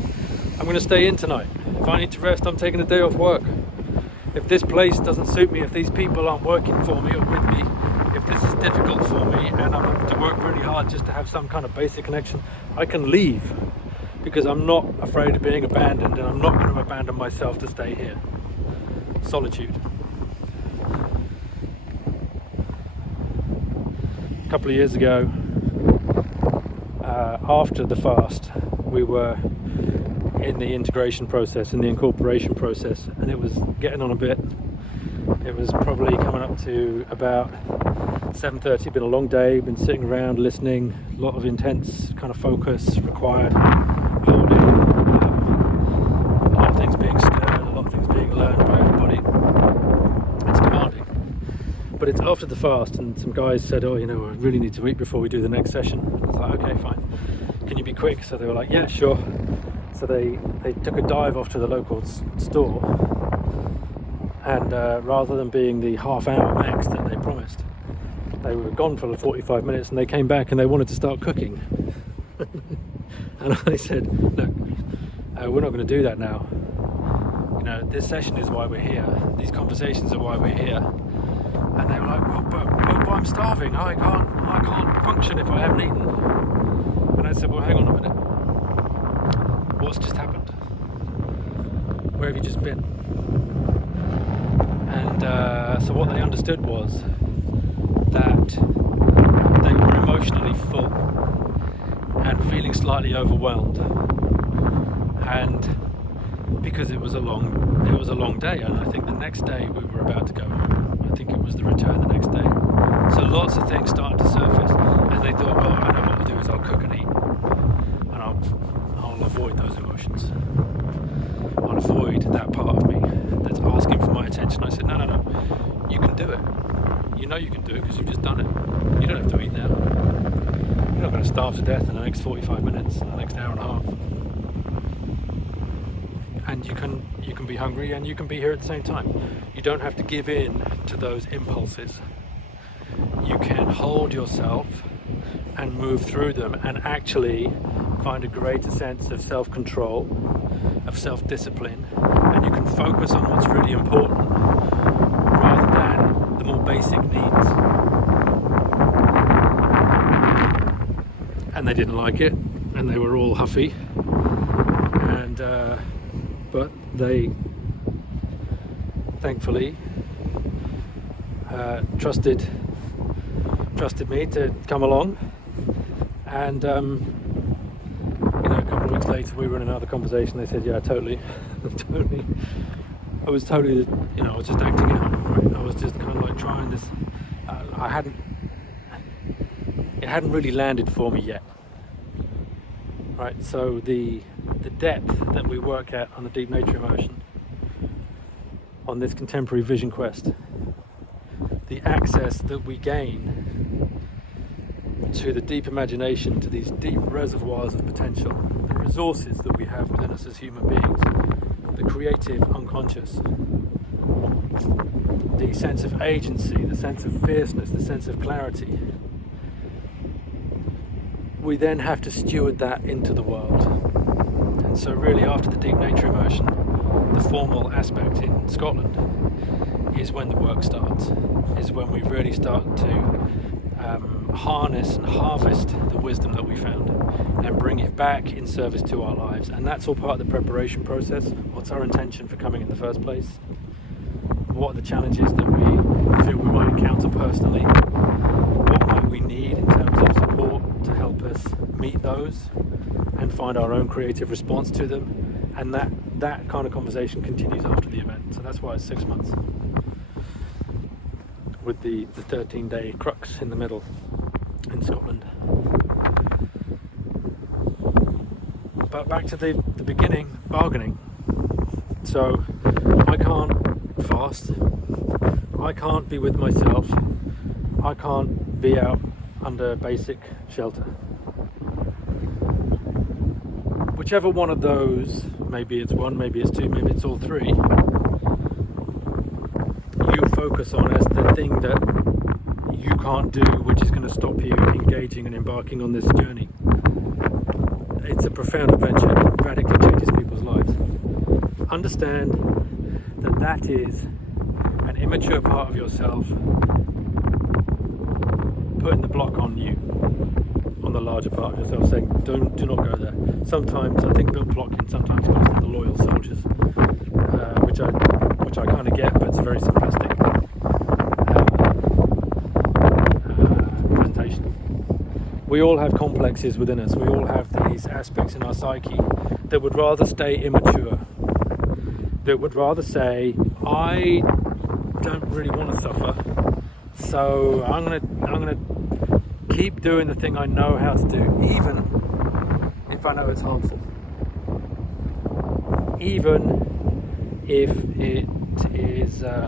I'm going to stay in tonight. If I need to rest, I'm taking a day off work. If this place doesn't suit me, if these people aren't working for me or with me, if this is difficult for me and I'm having to work really hard just to have some kind of basic connection, I can leave, because I'm not afraid of being abandoned, and I'm not going to abandon myself to stay here. Solitude. A couple of years ago, after the fast, we were in the integration process, in the incorporation process, and it was getting on a bit. It was probably coming up to about 7:30. Been a long day, been sitting around listening, a lot of intense kind of focus required, holding, a lot of things being stirred, a lot of things being learned by everybody. It's demanding. But it's after the fast, and some guys said, I really need to eat before we do the next session. I was like, okay, fine. Can you be quick? So they were like, yeah, sure. So they took a dive off to the local store, and rather than being the half-hour max that they promised, they were gone for 45 minutes, and they came back and they wanted to start cooking. And I said, look, we're not going to do that now. This session is why we're here. These conversations are why we're here. And they were like, well, but I'm starving. I can't function if I haven't eaten. And I said, well, hang on a minute. What's just happened? Where have you just been? And so what they understood was that they were emotionally full and feeling slightly overwhelmed, and because it was a long day, and I think the next day we were about to go home. I think it was the return the next day. So lots of things started to surface, and they thought, well, I know what we'll do is I'll cook and eat, and I'll avoid those emotions. I'll avoid that part of me that's asking for my attention. I said, no, you can do it. You know you can do it because you've just done it. You don't have to eat now. You're not going to starve to death in the next 45 minutes, in the next hour and a half. And you can be hungry and you can be here at the same time. You don't have to give in to those impulses. You can hold yourself and move through them and actually find a greater sense of self-control, of self-discipline, and you can focus on what's really important rather than the more basic needs. And they didn't like it, and they were all huffy, and but they thankfully trusted me to come along, and a couple of weeks later, we were in another conversation. They said, "Yeah, totally, totally." I was totally, I was just acting out. Right? I was just kind of like trying this. It hadn't really landed for me yet. Right. So the depth that we work at on the Deep Nature Immersion, on this contemporary vision quest, the access that we gain to the deep imagination, to these deep reservoirs of potential, the resources that we have within us as human beings, the creative unconscious, the sense of agency, the sense of fierceness, the sense of clarity. We then have to steward that into the world. And so really after the Deep Nature Immersion, the formal aspect in Scotland is when the work starts, is when we really start to harness and harvest the wisdom that we found and bring it back in service to our lives. And that's all part of the preparation process. What's our intention for coming in the first place? What are the challenges that we feel we might encounter personally? What might we need in terms of support to help us meet those and find our own creative response to them? And that kind of conversation continues after the event. So that's why it's 6 months, with the 13-day crux in the middle in Scotland. But back to the beginning, bargaining. So I can't fast, I can't be with myself, I can't be out under basic shelter. Whichever one of those, maybe it's one, maybe it's two, maybe it's all three, you focus on as the thing that you can't do, which is going to stop you engaging and embarking on this journey. It's a profound adventure. It radically changes people's lives. Understand that is an immature part of yourself putting the block on you, on the larger part of yourself, saying do not go there. Sometimes I think Bill Plotkin sometimes calls them the loyal soldiers, which I kind of get, but it's a very simplistic presentation. We all have complexes within us. We all have these aspects in our psyche that would rather stay immature, that would rather say, I don't really want to suffer, so I'm gonna keep doing the thing I know how to do, even if I know it's harmful, even if it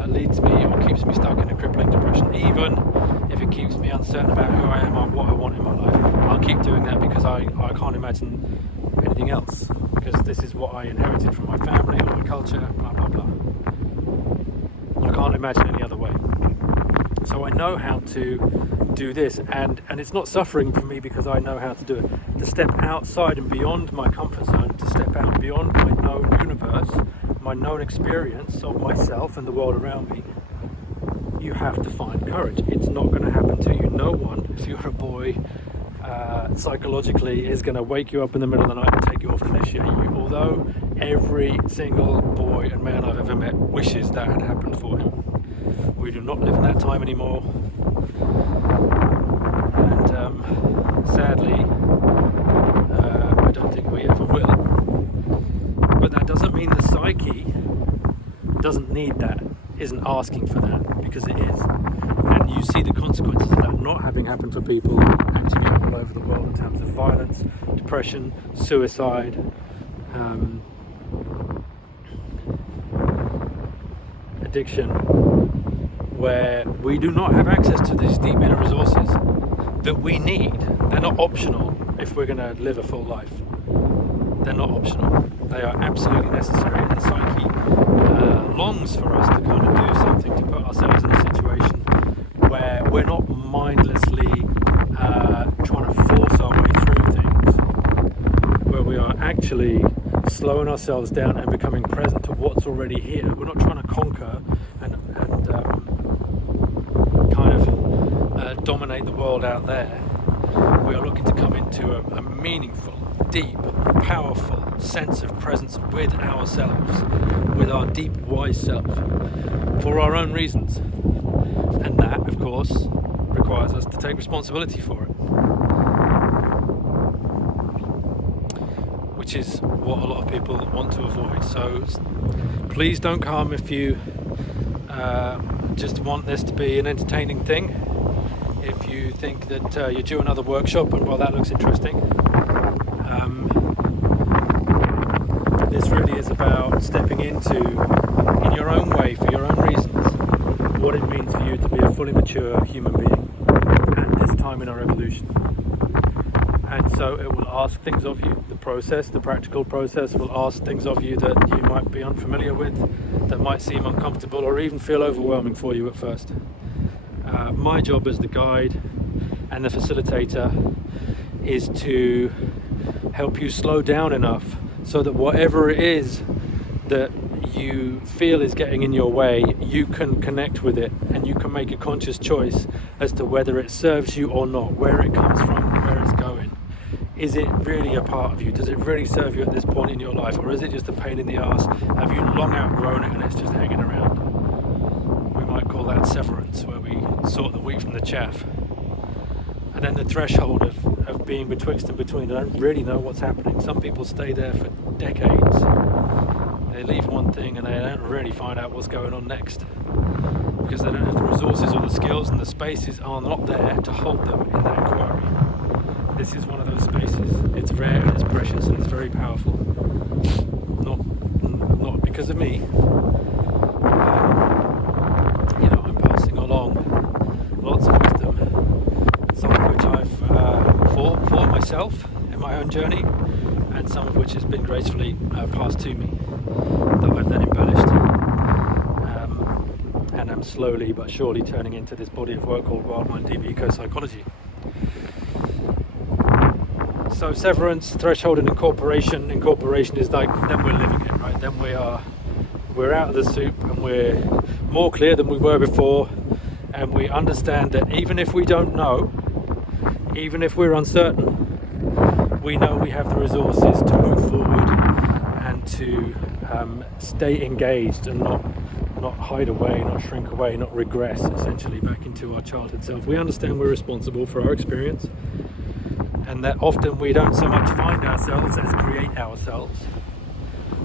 leads me or keeps me stuck in a crippling depression, even if it keeps me uncertain about who I am or what I want in my life. I'll keep doing that because I can't imagine anything else, because this is what I inherited from my family or my culture, blah blah blah. I can't imagine any other way. So I know how to do this, and it's not suffering for me because I know how to do it. To step outside and beyond my comfort zone, to step out beyond my known universe, my known experience of myself and the world around me, you have to find courage. It's not going to happen to you. No one, if you're a boy, psychologically is going to wake you up in the middle of the night and take you off and initiate you, although every single boy and man I've ever met wishes that had happened for him. We do not live in that time anymore, and sadly I don't think we ever will. But that doesn't mean the psyche doesn't need that, isn't asking for that, because it is. And you see the consequences of that not having happened for people actually all over the world in terms of violence, depression, suicide, addiction, where we do not have access to these deep inner resources that we need. They're not optional if we're going to live a full life. They're not optional. They are absolutely necessary, and the psyche longs for us to kind of do something to put ourselves in a situation where we're not mindlessly trying to force our way through things, where we are actually slowing ourselves down and becoming present to what's already here. We're not trying to conquer and kind of dominate the world out there. We are looking to come into a meaningful, deep, powerful sense of presence with ourselves, with our deep wise self, for our own reasons. And that, of course, requires us to take responsibility for it. which is what a lot of people want to avoid. So please don't come if you just want this to be an entertaining thing. If you think that you're due another workshop and well, that looks interesting. This really is about stepping into, in your own way, for your own reasons, what it means for you to be a fully mature human being at this time in our evolution. And so it will ask things of you. The process, the practical process, will ask things of you that you might be unfamiliar with, that might seem uncomfortable or even feel overwhelming for you at first. My job as the guide and the facilitator is to help you slow down enough so that whatever it is that you feel is getting in your way, you can connect with it and you can make a conscious choice as to whether it serves you or not, where it comes from, where it's going. Is it really a part of you? Does it really serve you at this point in your life, or is it just a pain in the arse? Have you long outgrown it and it's just hanging around? We might call that severance, where we sort the wheat from the chaff. And then the threshold of being betwixt and between. I don't really know what's happening. Some people stay there for decades. They leave one thing and they don't really find out what's going on next, because they don't have the resources or the skills, and the spaces are not there to hold them in that inquiry. This is one of those spaces. It's rare and it's precious and it's very powerful. Not because of me. I'm passing along lots of wisdom, some of which I've fought for myself in my own journey, and some of which has been gracefully passed to me, that I've then embellished. And I'm slowly but surely turning into this body of work called Wild Mind Deep Eco-Psychology. So severance, threshold, and incorporation. Incorporation is like, then we're living it, right? Then we're out of the soup and we're more clear than we were before, and we understand that even if we don't know, even if we're uncertain, we know we have the resources to move forward and to stay engaged and not hide away, not shrink away, not regress essentially back into our childhood self. We understand we're responsible for our experience, and that often we don't so much find ourselves as create ourselves.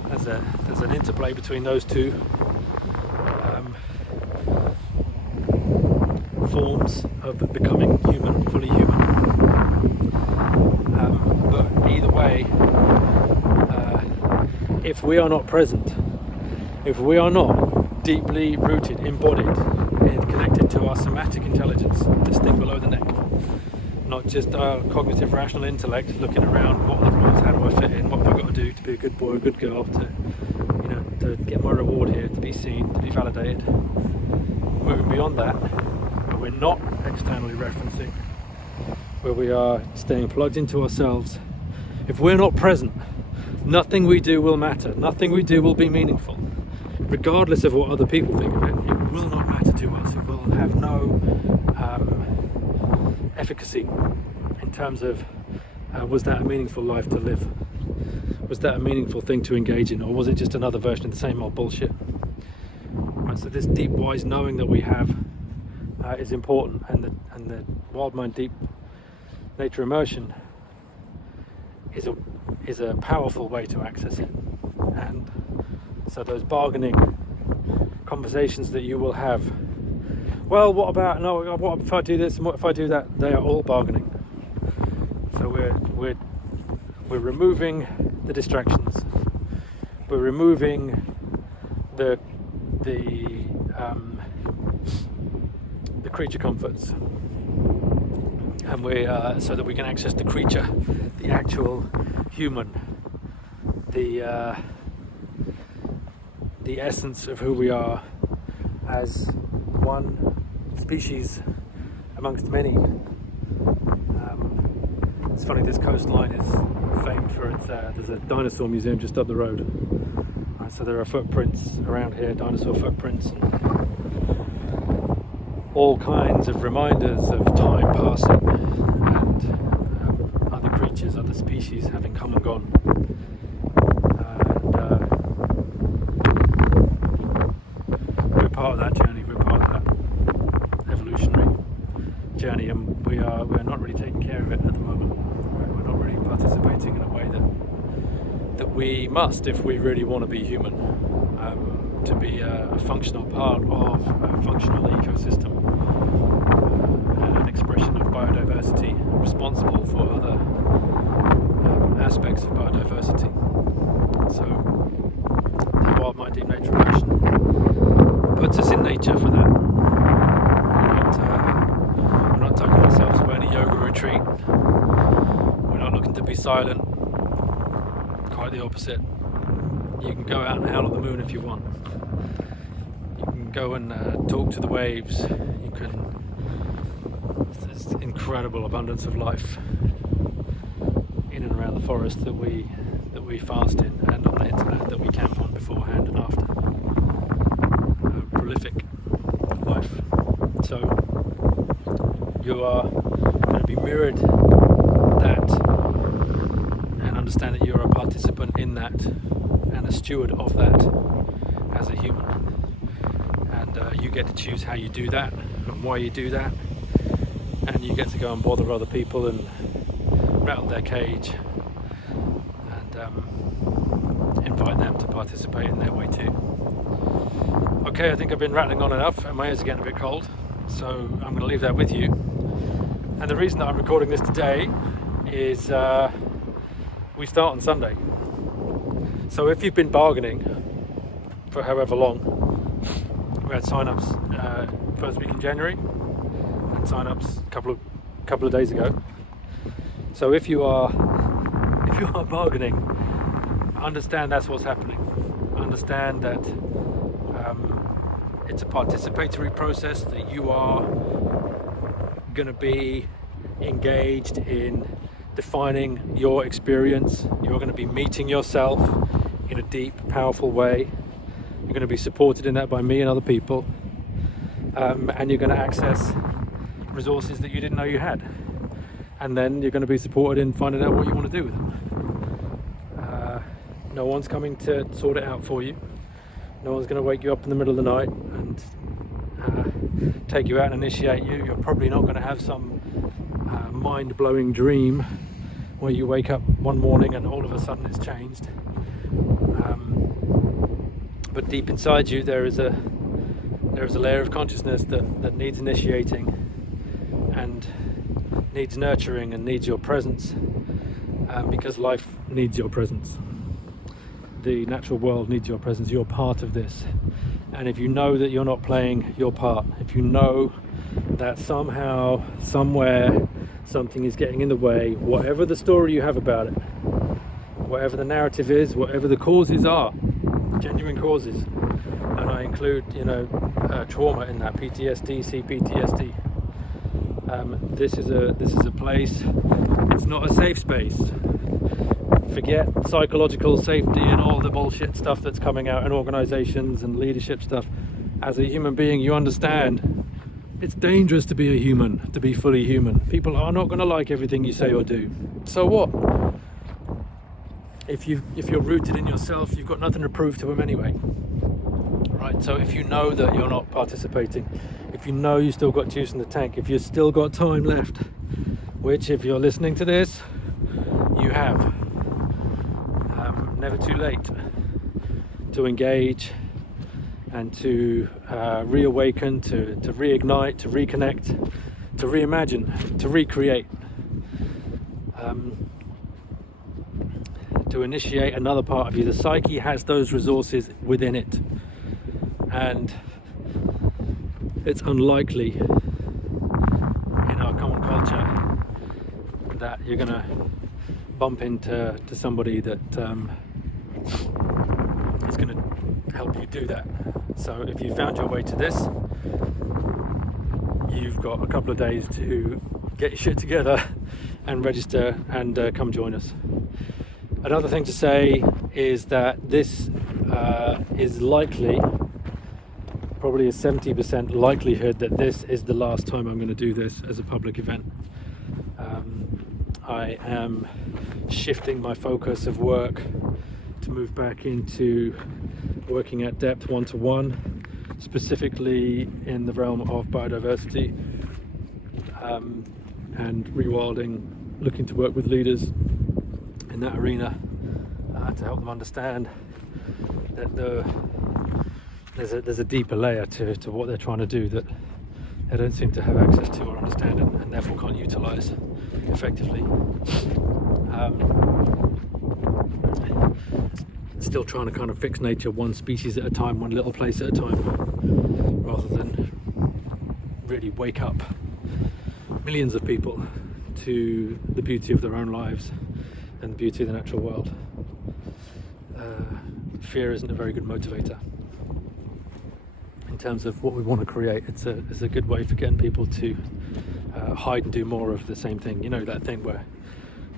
There's an interplay between those two forms of becoming human, fully human. But either way, if we are not present, if we are not deeply rooted, embodied, and connected to our somatic intelligence, this thing below the neck, not just our cognitive rational intellect looking around, what are the rules, how do I fit in, what have I got to do to be a good boy, a good girl, to get my reward here, to be seen, to be validated. Moving beyond that, where we're not externally referencing, where we are staying plugged into ourselves. If we're not present, nothing we do will matter, nothing we do will be meaningful. Regardless of what other people think of it, it will not matter to us. It will have no efficacy in terms of was that a meaningful life to live? Was that a meaningful thing to engage in, or was it just another version of the same old bullshit? Right, so this deep wise knowing that we have is important, and the Wild Mind Deep Nature Immersion is a powerful way to access it. And so those bargaining conversations that you will have, well, what if I do this and what if I do that, they are all bargaining. So we're removing the distractions, we're removing the creature comforts, and we so that we can access the creature, the actual human, the essence of who we are as one species amongst many. It's funny, this coastline is famed for its, there's a dinosaur museum just up the road. So there are footprints around here, dinosaur footprints, and all kinds of reminders of time passing and other creatures, other species having come and gone. We're part of that journey, we're part of that evolutionary journey, and we're not really taking care of it at the moment. We're not really participating in a way that we must, if we really want to be human, to be a functional part of a functional ecosystem, an expression of biodiversity, responsible for other aspects of biodiversity. So the Wild Mind Deep Nature Immersion puts us in nature for that. We're not tucking ourselves away in a yoga retreat. We're not looking to be silent. Quite the opposite. You can go out and howl at the moon if you want. You can go and talk to the waves. You can. There's incredible abundance of life in and around the forest that we fast in, and on the internet that we camp on beforehand and after. Prolific life. So you are going to be mirrored that, and understand that you're a participant in that and a steward of that as a human. And you get to choose how you do that and why you do that, and you get to go and bother other people and rattle their cage and invite them to participate in their way too. Okay, I think I've been rattling on enough and my ears are getting a bit cold, so I'm going to leave that with you. And the reason that I'm recording this today is we start on Sunday. So if you've been bargaining for however long, we had sign-ups first week in January and sign-ups a couple of days ago. So if you are bargaining, understand that's what's happening. Understand that it's a participatory process, that you are going to be engaged in defining your experience. You're going to be meeting yourself in a deep, powerful way. You're going to be supported in that by me and other people, and you're going to access resources that you didn't know you had, and then you're going to be supported in finding out what you want to do with them. No one's coming to sort it out for you. No one's going to wake you up in the middle of the night and take you out and initiate you. You're probably not going to have some mind-blowing dream where you wake up one morning and all of a sudden it's changed. But deep inside you there is a layer of consciousness that needs initiating and needs nurturing and needs your presence, because life needs your presence. The natural world needs your presence. You're part of this. And if you know that you're not playing your part, if you know that somehow, somewhere, something is getting in the way, whatever the story you have about it, whatever the narrative is, whatever the causes are, genuine causes, and I include, trauma in that, PTSD, CPTSD. This is a place. It's not a safe space. Forget psychological safety and all the bullshit stuff that's coming out in organizations and leadership stuff. As a human being, you understand it's dangerous to be a human, to be fully human. People are not going to like everything you say or do. So what? If you're rooted in yourself, you've got nothing to prove to them anyway. Right? So if you know that you're not participating, if you know you still got juice in the tank, if you've still got time left, which if you're listening to this, you have. Never too late to engage and to reawaken, to reignite, to reconnect, to reimagine, to recreate, to initiate another part of you. The psyche has those resources within it, and it's unlikely in our common culture that you're going to bump into somebody that is going to help you do that. So if you found your way to this, you've got a couple of days to get your shit together and register and come join us. Another thing to say is that this is likely, probably a 70% likelihood that this is the last time I'm going to do this as a public event. I am shifting my focus of work to move back into working at depth one-to-one, specifically in the realm of biodiversity and rewilding, looking to work with leaders in that arena, to help them understand that there's a deeper layer to what they're trying to do that they don't seem to have access to or understand, and therefore can't utilize effectively. Still trying to kind of fix nature one species at a time, one little place at a time, rather than really wake up millions of people to the beauty of their own lives and the beauty of the natural world. Fear isn't a very good motivator in terms of what we want to create. It's a good way for getting people to hide and do more of the same thing. You know, that thing where,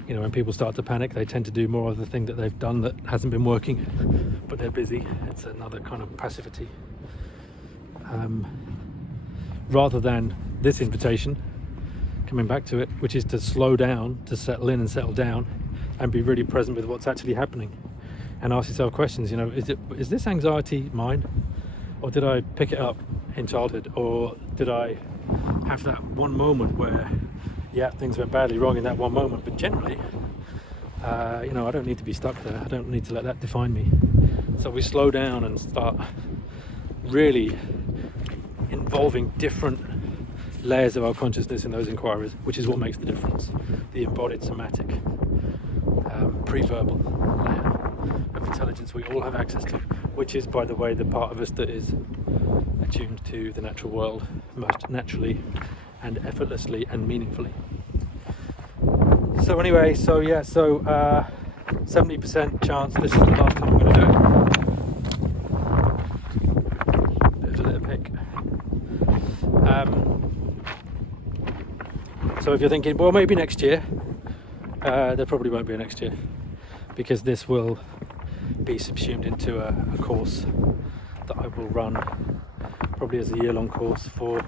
you know, when people start to panic, they tend to do more of the thing that they've done that hasn't been working, but they're busy. It's another kind of passivity. Rather than this invitation, coming back to it, which is to slow down, to settle in and settle down, and be really present with what's actually happening, and ask yourself questions. You know, is this anxiety mine, or did I pick it up in childhood, or did I have that one moment where, yeah, things went badly wrong in that one moment, but generally, you know, I don't need to be stuck there. I don't need to let that define me. So we slow down and start really involving different layers of our consciousness in those inquiries, which is what makes the difference. The embodied somatic, pre-verbal layer of intelligence we all have access to, which is, by the way, the part of us that is attuned to the natural world most naturally and effortlessly and meaningfully. So anyway, 70% chance this is the last time I'm going to do it. Bit of a little pick. So if you're thinking, well, maybe next year, there probably won't be a next year, because this will be subsumed into a course that I will run probably as a year-long course for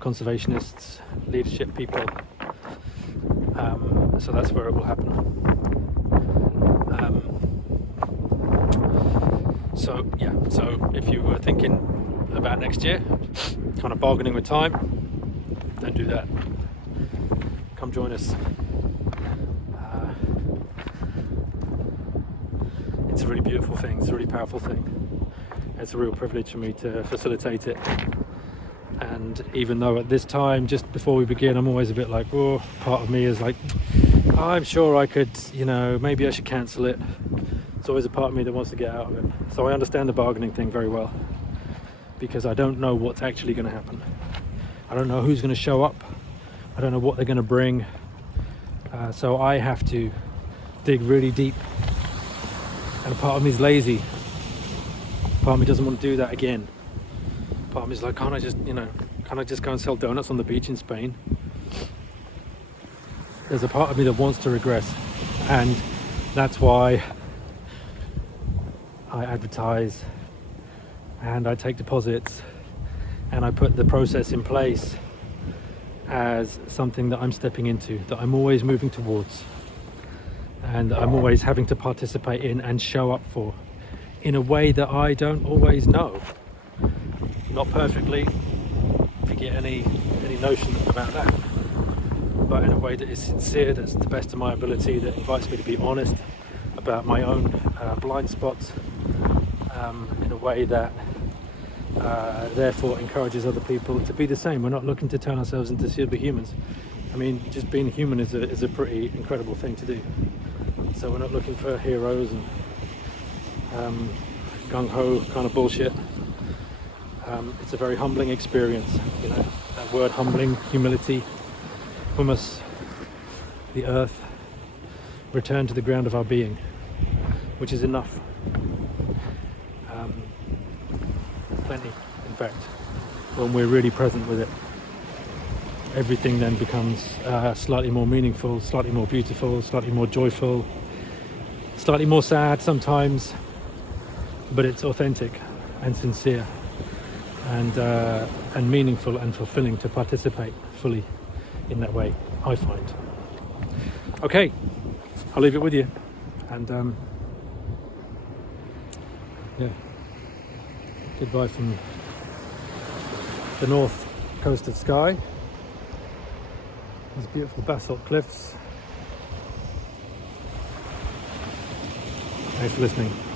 conservationists, leadership people. So that's where it will happen. So if you were thinking about next year, kind of bargaining with time, don't do that. Come join us. It's a really beautiful thing, it's a really powerful thing. It's a real privilege for me to facilitate it. And even though at this time, just before we begin, I'm always a bit like, oh, part of me is like, I'm sure I could, you know, maybe I should cancel it. There's always a part of me that wants to get out of it. So I understand the bargaining thing very well, because I don't know what's actually going to happen. I don't know who's going to show up. I don't know what they're going to bring. So I have to dig really deep. And a part of me is lazy. Part of me doesn't want to do that again. Part of me is like, can't I just go and sell donuts on the beach in Spain? There's a part of me that wants to regress, and that's why I advertise and I take deposits and I put the process in place as something that I'm stepping into, that I'm always moving towards, and I'm always having to participate in and show up for, in a way that I don't always know. Not perfectly, forget any notion about that, but in a way that is sincere, that's to the best of my ability, that invites me to be honest about my own blind spots, in a way that therefore encourages other people to be the same. We're not looking to turn ourselves into superhumans. I mean, just being human is a pretty incredible thing to do. So we're not looking for heroes and gung-ho kind of bullshit. It's a very humbling experience, you know, that word humbling, humility, humus, the earth, return to the ground of our being, which is enough. Plenty, in fact, when we're really present with it. Everything then becomes slightly more meaningful, slightly more beautiful, slightly more joyful, slightly more sad sometimes, but it's authentic and sincere and meaningful and fulfilling to participate fully in that way, I find. Okay, I'll leave it with you, and yeah, goodbye from the north coast of Skye. These beautiful basalt cliffs, Thanks for listening.